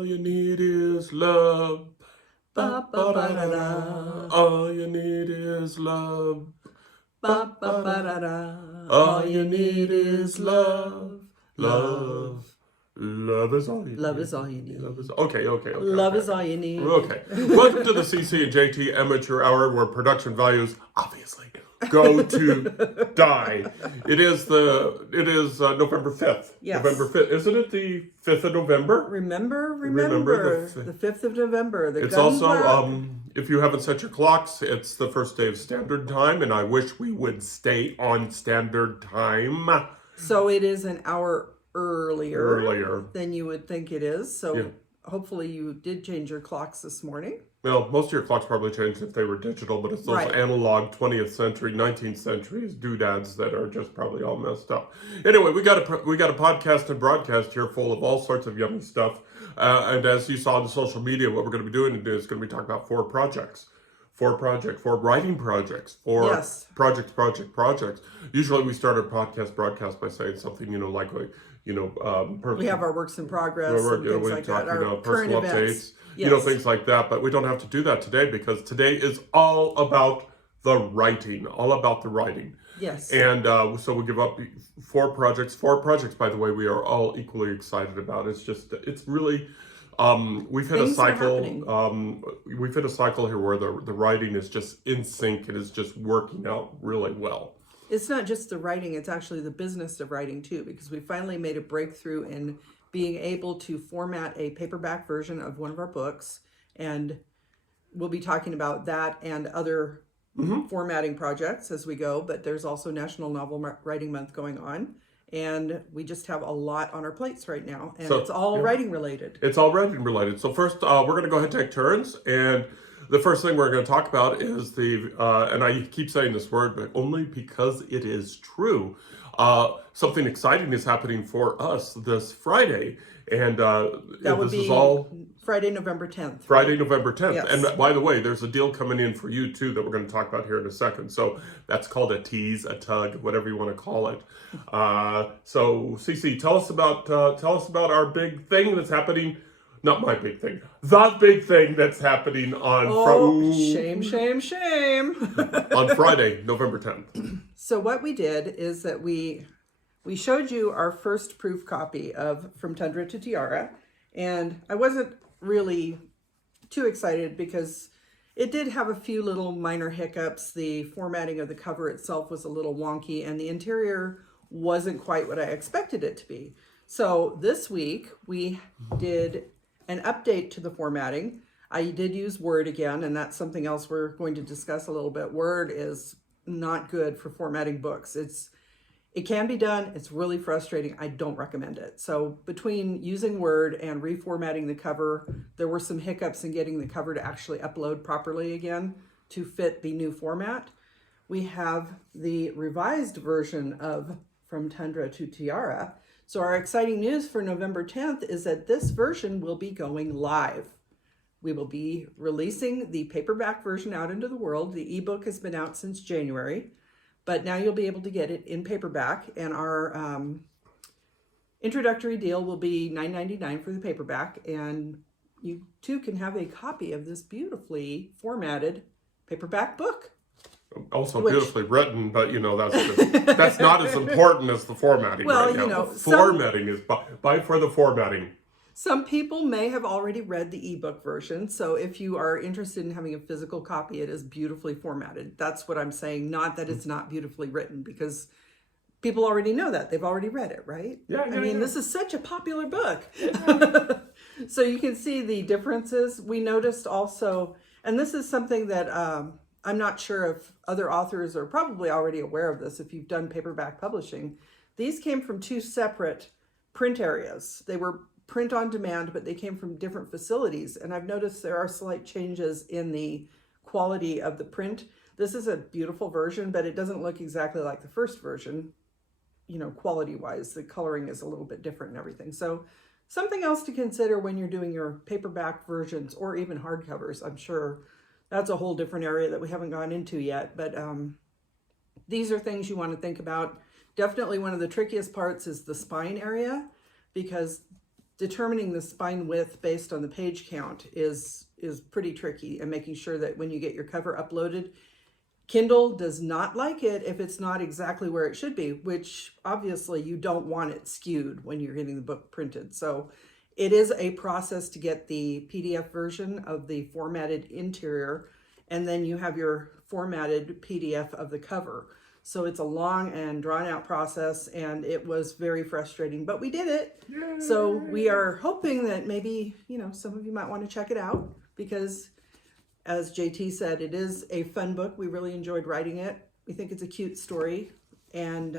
All you need is love. Ba, ba, da, da, da. All you need is love. Ba, ba, ba, da, da. All you need is love. Love. Love is all you need. Love is all you need. Okay. Love is all you need. Okay. Welcome to the CC and JT Amateur Hour, where production values obviously go to die. It is November 5th. Yes. November 5th. Isn't it the 5th of November? Remember the the 5th of November. It's also, if you haven't set your clocks, it's the first day of Standard Time, and I wish we would stay on Standard Time. So it is an hour earlier than you would think it is. So Yeah. Hopefully you did change your clocks this morning. Well, most of your clocks probably changed if they were digital, but it's those Right. analog 20th century, 19th centuries doodads that are just probably all messed up. Anyway, we got a podcast and broadcast here full of all sorts of yummy stuff. And as you saw on the social media, what we're going to be doing today is going to be talking about four writing projects, Yes. projects. Usually we start our broadcast by saying something, like We have our works in progress and things like that. Our current personal events. updates, Yes. things like that. But we don't have to do that today because today is all about the writing, Yes. And so we give up four projects. Four projects, by the way, we are all equally excited about. It's really, we've hit Things a cycle. are happening. We've hit a cycle here where the writing is just in sync. It is just working out really well. It's not just the writing, it's actually the business of writing too, because we finally made a breakthrough in being able to format a paperback version of one of our books. And we'll be talking about that and other formatting projects as we go. But there's also National Novel Writing Month going on. And we just have a lot on our plates right now. And it's all writing related. It's all writing related. So first, we're going to go ahead and take turns. And the first thing we're going to talk about is and I keep saying this word, but only because it is true. Something exciting is happening for us this Friday. And That would this be is all Friday, November 10th. Friday, November 10th. Yes. And by the way, there's a deal coming in for you too that we're going to talk about here in a second. So that's called a tease, a tug, whatever you want to call it. So CC, tell us about our big thing that's happening. Not my big thing. The big thing that's happening on Shame. on Friday, November 10th. So what we did is that we showed you our first proof copy of From Tundra to Tiara, and I wasn't really too excited because it did have a few little minor hiccups. The formatting of the cover itself was a little wonky, and the interior wasn't quite what I expected it to be. So this week we did an update to the formatting. I did use Word again, and that's something else we're going to discuss a little bit. Word is not good for formatting books. It can be done. It's really frustrating. I don't recommend it. So between using Word and reformatting the cover, there were some hiccups in getting the cover to actually upload properly again to fit the new format. We have the revised version of From Tundra to Tiara. So our exciting news for November 10th is that this version will be going live. We will be releasing the paperback version out into the world. The ebook has been out since January, but now you'll be able to get it in paperback. And our introductory deal will be $9.99 for the paperback. And you too can have a copy of this beautifully formatted paperback book. Also beautifully written, but that's not as important as the formatting. Well, right now. The formatting is for the formatting. Some people may have already read the ebook version, so if you are interested in having a physical copy, it is beautifully formatted. That's what I'm saying, not that it's not beautifully written, because people already know that. They've already read it, right? Yeah. This is such a popular book. So you can see the differences. We noticed also, and this is something that I'm not sure if other authors are probably already aware of this if you've done paperback publishing. These came from two separate print areas. They were print on demand, but they came from different facilities. And I've noticed there are slight changes in the quality of the print. This is a beautiful version, but it doesn't look exactly like the first version, quality-wise. The coloring is a little bit different and everything. So something else to consider when you're doing your paperback versions or even hardcovers. I'm sure that's a whole different area that we haven't gone into yet, but these are things you want to think about. Definitely one of the trickiest parts is the spine area, because determining the spine width based on the page count is pretty tricky, and making sure that when you get your cover uploaded, Kindle does not like it if it's not exactly where it should be, which obviously you don't want it skewed when you're getting the book printed. So it is a process to get the PDF version of the formatted interior, and then you have your formatted PDF of the cover. So it's a long and drawn out process, and it was very frustrating, but we did it. Yay. So we are hoping that maybe, some of you might want to check it out, because as JT said, it is a fun book. We really enjoyed writing it. We think it's a cute story. And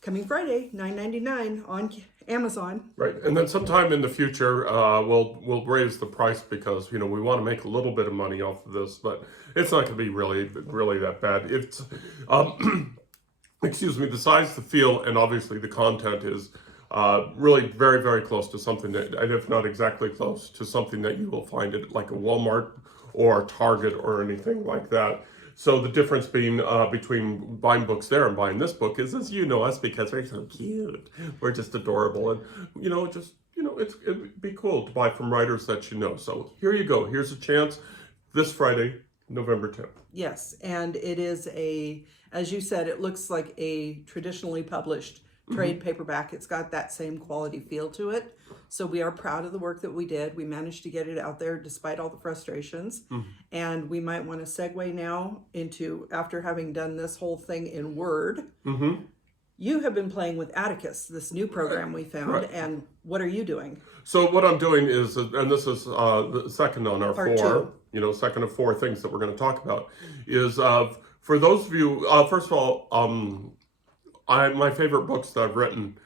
coming Friday, $9.99 on Amazon. Right, and then sometime in the future, we'll raise the price, because we want to make a little bit of money off of this, but it's not going to be really that bad. It's excuse me, the size, the feel, and obviously the content is really very, very close to something that, and if not exactly close to something that you will find at like a Walmart or a Target or anything like that. So the difference being between buying books there and buying this book is, as you know us, because we're so cute, we're just adorable, and it'd be cool to buy from writers that you know. So here you go. Here's a chance this Friday, November 10th. Yes, and it is as you said, it looks like a traditionally published trade paperback. It's got that same quality feel to it. So we are proud of the work that we did. We managed to get it out there despite all the frustrations. And we might want to segue now into, after having done this whole thing in Word, you have been playing with Atticus, this new program we found. Right. And what are you doing? So what I'm doing is, and this is the second on our Part four, second of four things that we're going to talk about, is for those of you, first of all, my favorite books that I've written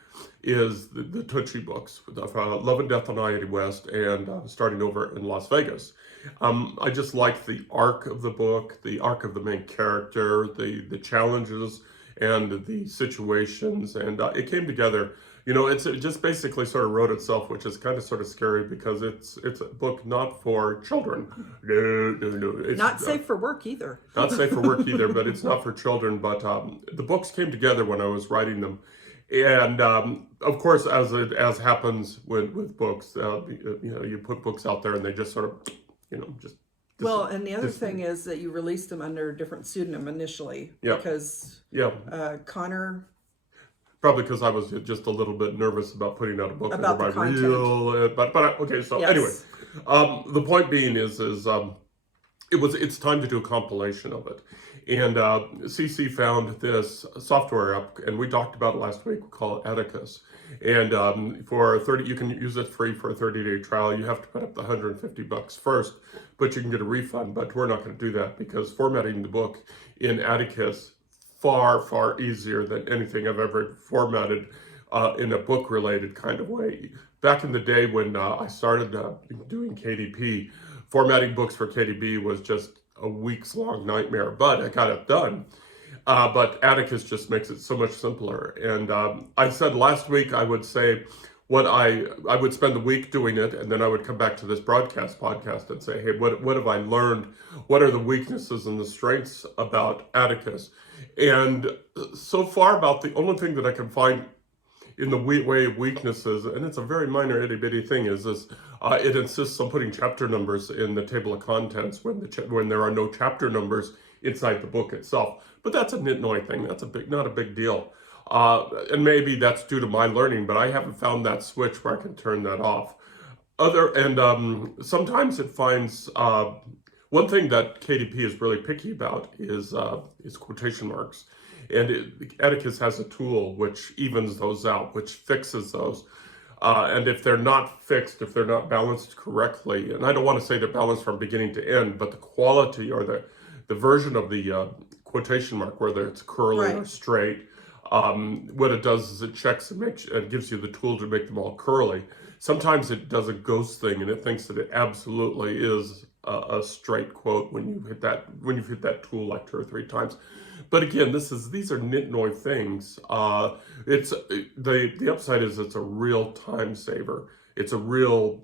is the Tucci books, Love and Death on I-80 West, and Starting Over in Las Vegas. I just like the arc of the book, the arc of the main character, the challenges and the situations, and it came together. It just basically sort of wrote itself, which is kind of sort of scary, because it's a book not for children. No. It's not safe for work either. Not safe for work either, but it's not for children. But the books came together when I was writing them. And of course, as happens with books, you put books out there and they just sort of, just. Well, and the other thing is that you released them under a different pseudonym initially. Yeah. Because Connor. Probably because I was just a little bit nervous about putting out a book about under the my content. real. But okay. So yes. Anyway, the point being is it's time to do a compilation of it. And CC found this software app, and we talked about it last week. We call it Atticus. And for 30, you can use it free for a 30-day trial. You have to put up the $150 first, but you can get a refund. But we're not going to do that, because formatting the book in Atticus far easier than anything I've ever formatted in a book-related kind of way. Back in the day when I started doing KDP, formatting books for KDP was just a weeks-long nightmare, but I got it done. But Atticus just makes it so much simpler. And I said last week I would say what I would spend the week doing it, and then I would come back to this podcast and say, hey, what have I learned? What are the weaknesses and the strengths about Atticus? And so far, about the only thing that I can find in the way of weaknesses, and it's a very minor itty-bitty thing, is this: it insists on putting chapter numbers in the table of contents when there are no chapter numbers inside the book itself. But that's a nitnoy thing. That's not a big deal. And maybe that's due to my learning, but I haven't found that switch where I can turn that off. Sometimes it finds one thing that KDP is really picky about is quotation marks. And Atticus has a tool which evens those out, which fixes those. And if they're not fixed, if they're not balanced correctly, and I don't want to say they're balanced from beginning to end, but the quality or the version of the quotation mark, whether it's curly or straight, what it does is it checks and gives you the tool to make them all curly. Sometimes it does a ghost thing, and it thinks that it absolutely is a straight quote when you've hit that tool like 2 or 3 times. But again, these are nitnoy things. It's the upside is it's a real time saver. It's a real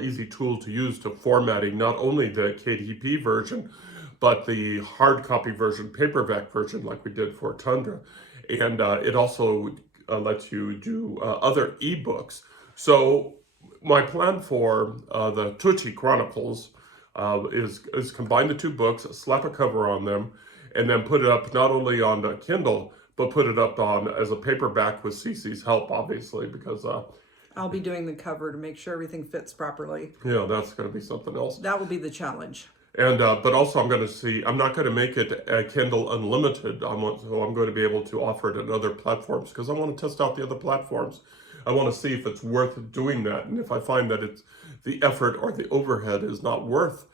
easy tool to use to formatting not only the KDP version, but the hard copy version, paperback version, like we did for Tundra. And it also lets you do other ebooks. So my plan for the Tucci Chronicles is combine the two books, slap a cover on them, and then put it up not only on the Kindle, but put it up on as a paperback with Cece's help, obviously, because I'll be doing the cover to make sure everything fits properly. yeah, that's going to be something else. That will be the challenge. And but also I'm going to see. I'm not going to make it Kindle Unlimited. So I'm going to be able to offer it at other platforms because I want to test out the other platforms. I want to see if it's worth doing that, and if I find that it's the effort or the overhead is not worth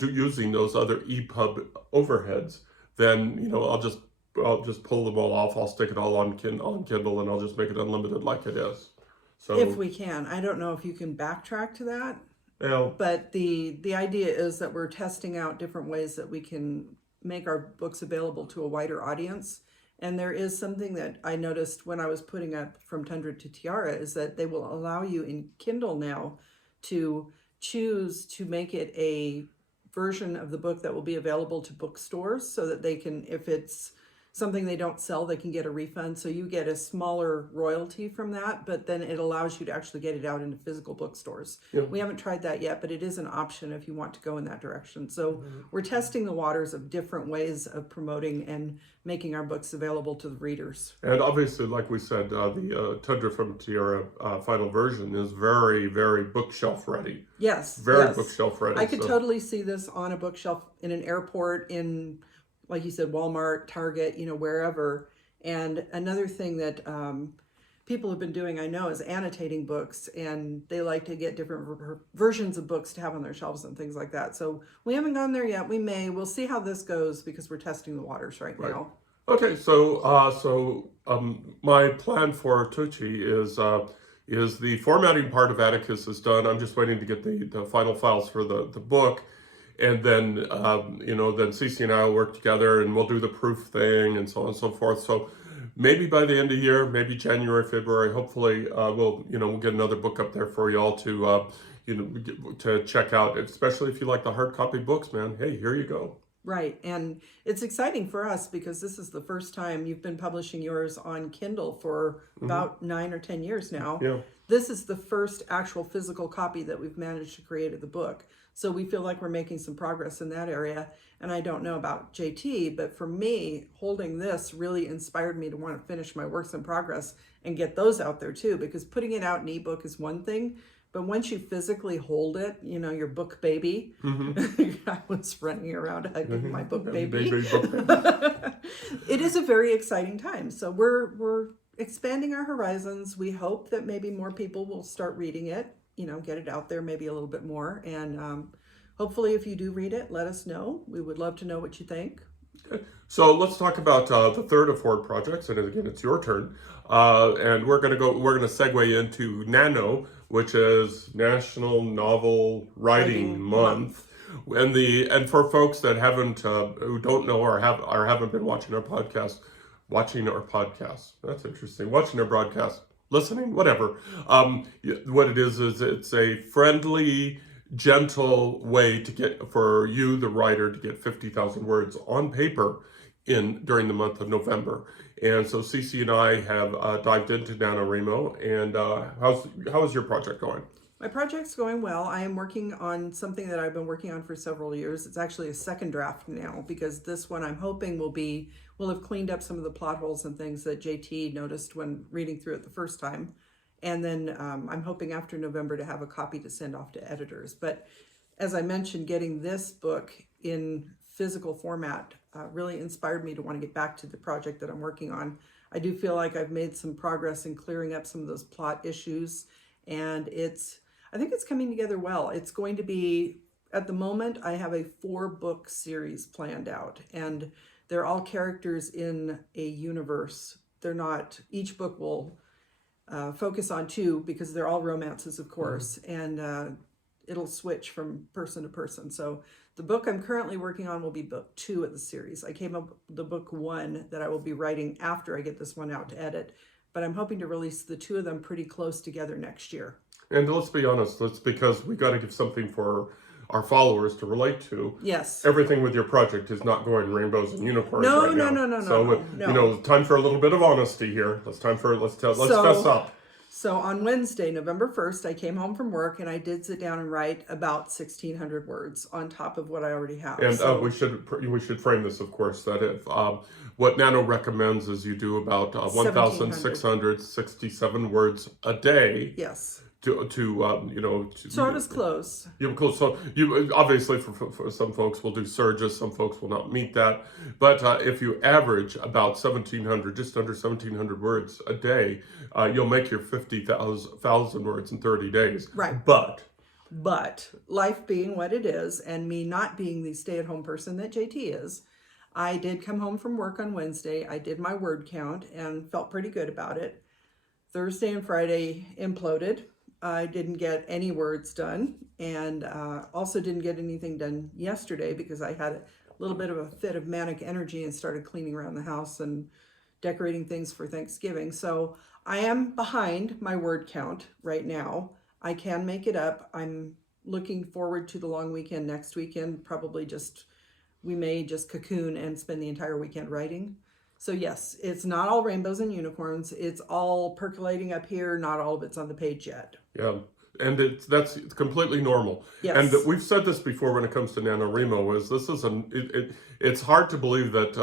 using those other EPUB overheads, then I'll just pull them all off. I'll stick it all on Kindle, and I'll just make it unlimited like it is. So If we can. I don't know if you can backtrack to that, well, but the idea is that we're testing out different ways that we can make our books available to a wider audience. And there is something that I noticed when I was putting up From Tundra to Tiara is that they will allow you in Kindle now to choose to make it a version of the book that will be available to bookstores so that they can, if it's something they don't sell, they can get a refund. So you get a smaller royalty from that, but then it allows you to actually get it out into physical bookstores. yeah. We haven't tried that yet, but it is an option if you want to go in that direction. So we're testing the waters of different ways of promoting and making our books available to the readers. And obviously, like we said, the Tundra from Tiara final version is very, very bookshelf ready. Yes. Very yes. bookshelf ready. I could totally see this on a bookshelf in an airport, in, like you said, Walmart, Target, wherever. And another thing that people have been doing, I know, is annotating books, and they like to get different versions of books to have on their shelves and things like that. So we haven't gone there yet. We may. We'll see how this goes because we're testing the waters right now. Okay, so my plan for Tucci is the formatting part of Atticus is done. I'm just waiting to get the final files for the book. And then, then Cece and I will work together and we'll do the proof thing and so on and so forth. So maybe by the end of the year, maybe January, February, hopefully we'll get another book up there for y'all to, to check out, especially if you like the hard copy books, man. Hey, here you go. Right. And it's exciting for us because this is the first time you've been publishing yours on Kindle for about 9 or 10 years now. Yeah. This is the first actual physical copy that we've managed to create of the book. So we feel like we're making some progress in that area. And I don't know about JT, but for me, holding this really inspired me to want to finish my works in progress and get those out there too, because putting it out in ebook is one thing, but once you physically hold it, your book baby, I was running around hugging my book baby. It is a very exciting time. So we're expanding our horizons. We hope that maybe more people will start reading it, get it out there maybe a little bit more. And hopefully if you do read it, let us know. We would love to know what you think. Okay. So let's talk about the third of 4 projects, and again, it's your turn. And we're gonna segue into Nano, which is National Novel Writing Month. And for folks that who don't know or haven't been watching our podcast, that's interesting. Watching our broadcast, listening, whatever. What it is it's a friendly, gentle way to get for you, the writer, to get 50,000 words on paper during the month of November. And so Cece and I have dived into NaNoWriMo. And how's your project going? My project's going well. I am working on something that I've been working on for several years. It's actually a second draft now because this one I'm hoping will have cleaned up some of the plot holes and things that JT noticed when reading through it the first time. And then I'm hoping after November to have a copy to send off to editors. But as I mentioned, getting this book in physical format really inspired me to want to get back to the project that I'm working on. I do feel like I've made some progress in clearing up some of those plot issues, and I think it's coming together well. It's going to be, at the moment, I have a 4-book series planned out, and they're all characters in a universe. They're not, each book will focus on 2 because they're all romances, of course, and it'll switch from person to person. So the book I'm currently working on will be book 2 of the series. I came up with the book 1 that I will be writing after I get this one out to edit, but I'm hoping to release the 2 of them pretty close together next year. And let's be honest, that's because we got to give something for our followers to relate to. Yes. Everything with your project is not going rainbows and unicorns No, right no, now. no, no, So, no. you know, time for a little bit of honesty here. Let's So- fess up. So on Wednesday, November 1st, I came home from work and I did sit down and write about 1,600 words on top of what I already have. And So- we should frame this, of course, that if what Nano recommends is you do about 1,667 words a day. Yes. So I was close. You were close. So you obviously for some folks will do surges, some folks will not meet that. But if you average about 1,700, just under 1,700 words a day, you'll make your 50,000 words in 30 days. Right. But life being what it is, and me not being the stay-at-home person that JT is, I did come home from work on Wednesday. I did my word count and felt pretty good about it. Thursday and Friday imploded. I didn't get any words done, and also didn't get anything done yesterday because I had a little bit of a fit of manic energy and started cleaning around the house and decorating things for Thanksgiving. So I am behind my word count right now. I can make it up. I'm looking forward to the long weekend next weekend. We may just cocoon and spend the entire weekend writing. So yes, it's not all rainbows and unicorns. It's all percolating up here. Not all of it's on the page yet. yeah, and that's completely normal. Yes. And we've said this before when it comes to NaNoWriMo, is this is it's hard to believe that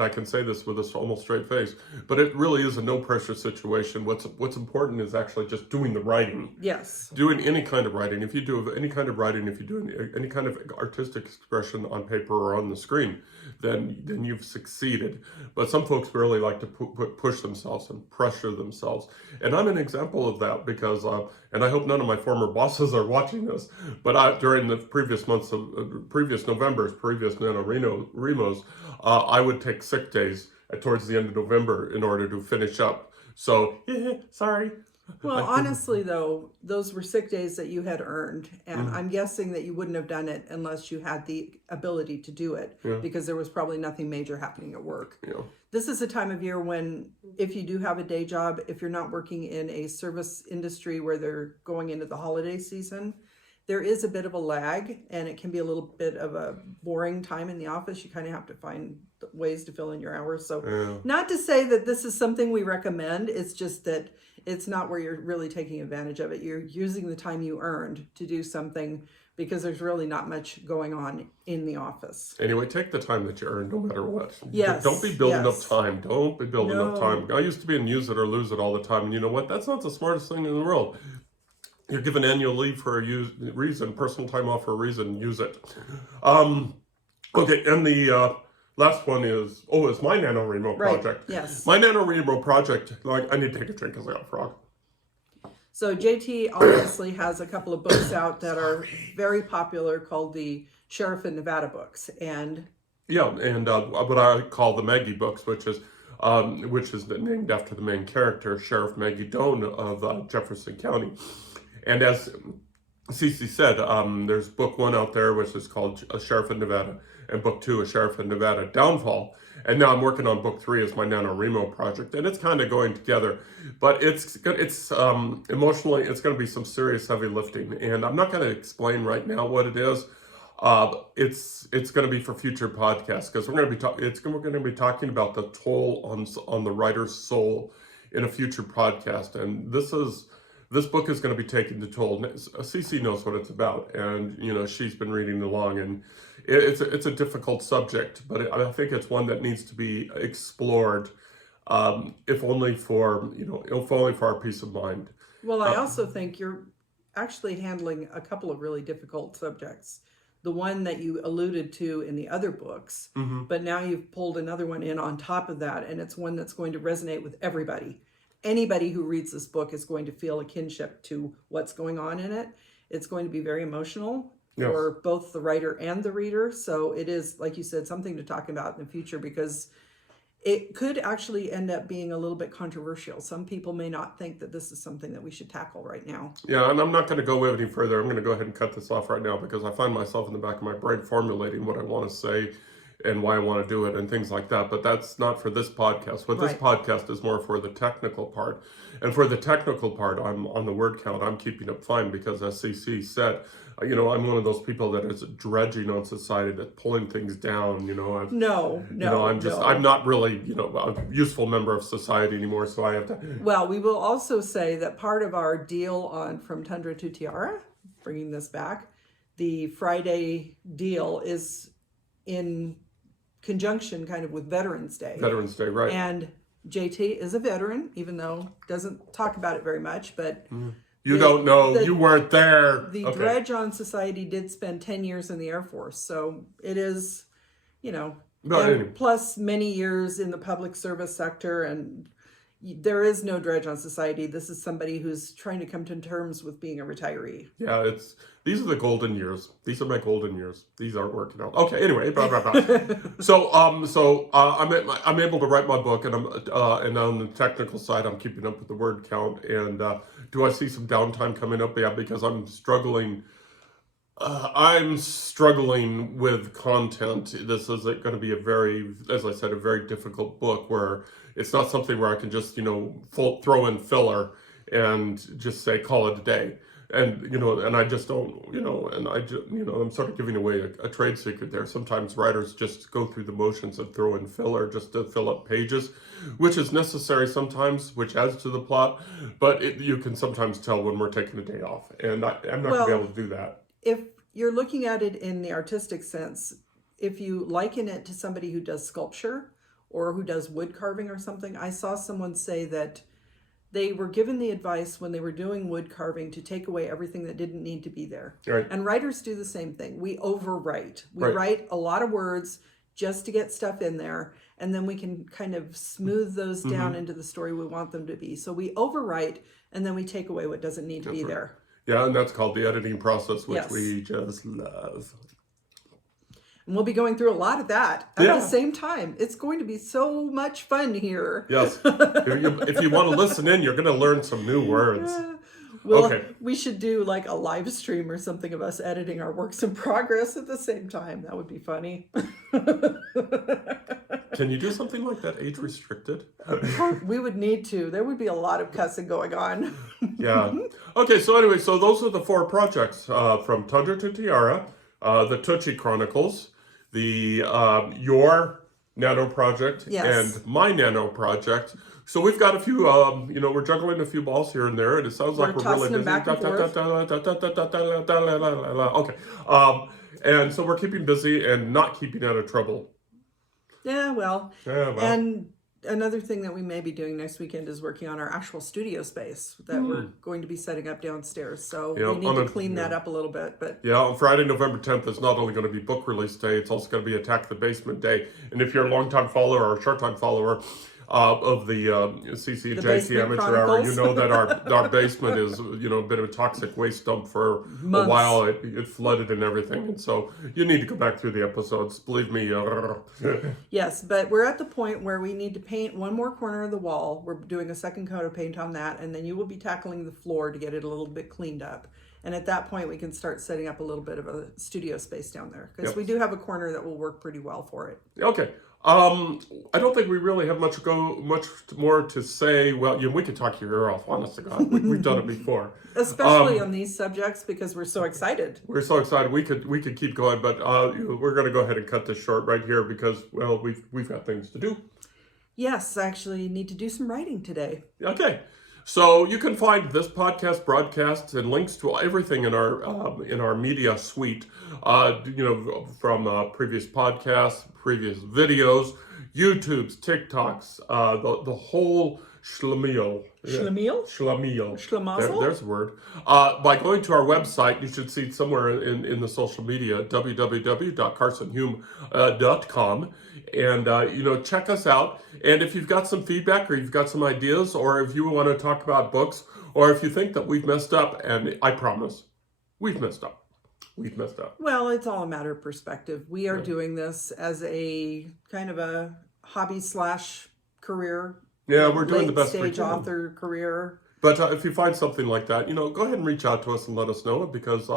I can say this with this almost straight face, but it really is a no pressure situation. What's important is actually just doing the writing. Yes. Doing any kind of writing. If you do any kind of writing, if you do any kind of artistic expression on paper or on the screen, then you've succeeded. But some folks really like to push themselves and pressure themselves. And I'm an example of that because, and I hope none of my former bosses are watching this, but during the previous months of, previous NaNoWriMos, I would take sick days towards the end of November in order to finish up. So, sorry. Well, honestly, though, those were sick days that you had earned. And I'm guessing that you wouldn't have done it unless you had the ability to do it because there was probably nothing major happening at work. Yeah. This is a time of year when, if you do have a day job, if you're not working in a service industry where they're going into the holiday season, there is a bit of a lag and it can be a little bit of a boring time in the office. You kind of have to find ways to fill in your hours. So not to say that this is something we recommend. It's just that it's not where you're really taking advantage of it. You're using the time you earned to do something because there's really not much going on in the office. Anyway, take the time that you earn no matter what. Yes. Don't be building yes. up time. Don't be building up time. I used to be in use it or lose it all the time. And you know what? That's not the smartest thing in the world. You're given annual leave for a reason, personal time off for a reason, use it. Okay, and the last one is my NaNoWriMo project. Right, yes. My NaNoWriMo project, I need to take a drink because I got a frog. So JT obviously has a couple of books out that are very popular called the Sheriff in Nevada books. And yeah, and what I call the Maggie books, which is named after the main character, Sheriff Maggie Doan of Jefferson County. And as Cece said, there's book 1 out there, which is called A Sheriff in Nevada, and book 2, A Sheriff in Nevada Downfall. And now I'm working on book 3 as my NaNoWriMo project, and it's kind of going together. But it's emotionally, it's going to be some serious heavy lifting, and I'm not going to explain right now what it is. It's going to be for future podcasts because we're going to be talking about the toll on the writer's soul in a future podcast, and this book is going to be taking the toll. Cece knows what it's about, and she's been reading along, and it's a difficult subject, but I think it's one that needs to be explored, if only for our peace of mind. well, I also think you're actually handling a couple of really difficult subjects. The one that you alluded to in the other books, but now you've pulled another one in on top of that, and it's one that's going to resonate with everybody. Anybody who reads this book is going to feel a kinship to what's going on in it. It's going to be very emotional for both the writer and the reader. So it is, like you said, something to talk about in the future because it could actually end up being a little bit controversial. Some people may not think that this is something that we should tackle right now. Yeah, and I'm not going to go any further. I'm going to go ahead and cut this off right now because I find myself in the back of my brain formulating what I want to say and why I want to do it and things like that. But that's not for this podcast. What this Right. podcast is more for the technical part. And for the technical part, I'm on the word count. I'm keeping up fine because, as CC said, I'm one of those people that is dredging on society, that's pulling things down. I'm not really, a useful member of society anymore. So I have to. Well, we will also say that part of our deal on From Tundra to Tiara, bringing this back, the Friday deal is in conjunction kind of with Veterans Day. Veterans Day, right. And JT is a veteran, even though doesn't talk about it very much, but you don't know, you weren't there. The Dredge on Society did spend 10 years in the Air Force, so it is, plus many years in the public service sector, and there is no Dredge on Society. This is somebody who's trying to come to terms with being a retiree. Yeah, these are the golden years. These are my golden years. These aren't working out. Okay, anyway, blah, blah, blah. So I'm able to write my book, and and on the technical side, I'm keeping up with the word count. And do I see some downtime coming up? Yeah, because I'm struggling. I'm struggling with content. This is going to be as I said, a very difficult book where it's not something where I can just, throw in filler and just say, call it a day. And, and I just don't, I'm sort of giving away a trade secret there. Sometimes writers just go through the motions and throw in filler just to fill up pages, which is necessary sometimes, which adds to the plot. But you can sometimes tell when we're taking a day off. And I'm not going to be able to do that. If you're looking at it in the artistic sense, if you liken it to somebody who does sculpture or who does wood carving or something, I saw someone say that they were given the advice when they were doing wood carving to take away everything that didn't need to be there. Right. And writers do the same thing. We overwrite. We Right. write a lot of words just to get stuff in there, and then we can kind of smooth those down into the story we want them to be. So we overwrite, and then we take away what doesn't need to be there. Yeah, and that's called the editing process, which Yes. we just love. And we'll be going through a lot of that at the same time. It's going to be so much fun here. Yes. If you want to listen in, you're going to learn some new words. Well, Okay. we should do like a live stream or something of us editing our works in progress at the same time. That would be funny. Can you do something like that, age restricted? We would need to. There would be a lot of cussing going on. Yeah. Okay, so anyway, so those are the 4 projects from Tundra to Tiara, the Tucci Chronicles, the your Nano project, Yes. and my Nano project. So we've got a few, we're juggling a few balls here and there, and it sounds like we're really tossing them busy. back and forth. Okay. And so we're keeping busy and not keeping out of trouble. Yeah, well. Yeah, well. And another thing that we may be doing next weekend is working on our actual studio space that we're going to be setting up downstairs. So we need to clean that up a little bit. But yeah, on Friday, November 10th is not only going to be book release day, it's also going to be Attack the Basement Day. And if you're a long-time follower or a short-time follower of the CCJT Amateur Hour, you know that our basement is, a bit of a toxic waste dump for Months. a while. It flooded and everything. And so you need to go back through the episodes. Believe me. yes, but we're at the point where we need to paint one more corner of the wall. We're doing a second coat of paint on that, and then you will be tackling the floor to get it a little bit cleaned up. And at that point, we can start setting up a little bit of a studio space down there, because we do have a corner that will work pretty well for it. Okay. I don't think we really have much more to say. Well, we could talk your ear off, honest to God. We've done it before. Especially on these subjects, because we're so excited. We're so excited. We could keep going, but we're going to go ahead and cut this short right here because, well, we've got things to do. Yes, actually need to do some writing today. Okay. So you can find this podcast, broadcasts, and links to everything in our media suite, from previous podcasts, previous videos, YouTubes, TikToks, the whole schlemiel. Schlemiel? Schlemiel. Schlemazel? There's a word. By going to our website, you should see it somewhere in the social media, www.carsonhume.com. And, check us out. And if you've got some feedback or you've got some ideas, or if you want to talk about books, or if you think that we've messed up, and I promise, we've messed up. We've messed up. Well, it's all a matter of perspective. We are doing this as a kind of a hobby / career. Yeah, we're doing the best we late stage can. author career. But if you find something like that, go ahead and reach out to us and let us know it, because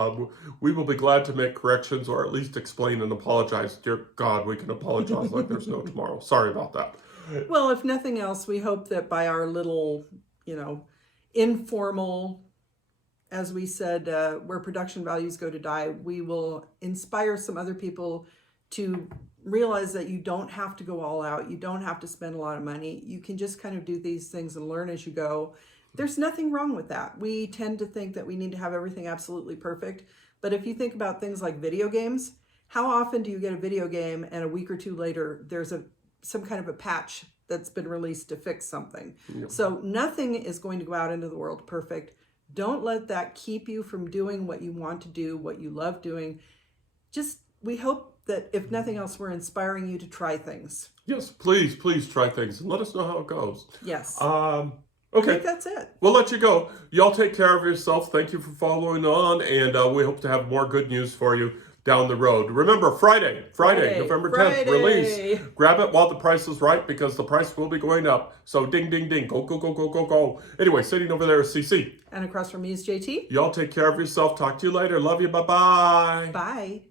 we will be glad to make corrections, or at least explain and apologize. Dear God, we can apologize like there's no tomorrow. Sorry about that. Well, if nothing else, we hope that by our little, informal, as we said, where production values go to die, we will inspire some other people to realize that you don't have to go all out. You don't have to spend a lot of money. You can just kind of do these things and learn as you go. There's nothing wrong with that. We tend to think that we need to have everything absolutely perfect. But if you think about things like video games, how often do you get a video game and a week or two later, there's some kind of a patch that's been released to fix something? Yep. So nothing is going to go out into the world perfect. Don't let that keep you from doing what you want to do, what you love doing. We hope that if nothing else, we're inspiring you to try things. Yes, please try things and let us know how it goes. Yes. Okay. I think that's it. We'll let you go. Y'all take care of yourself. Thank you for following on, and we hope to have more good news for you down the road. Remember, Friday, November 10th, release. Grab it while the price is right, because the price will be going up. So ding, ding, ding. Go, go, go, go, go, go. Anyway, sitting over there is CC. And across from me is JT. Y'all take care of yourself. Talk to you later. Love you. Bye-bye. Bye.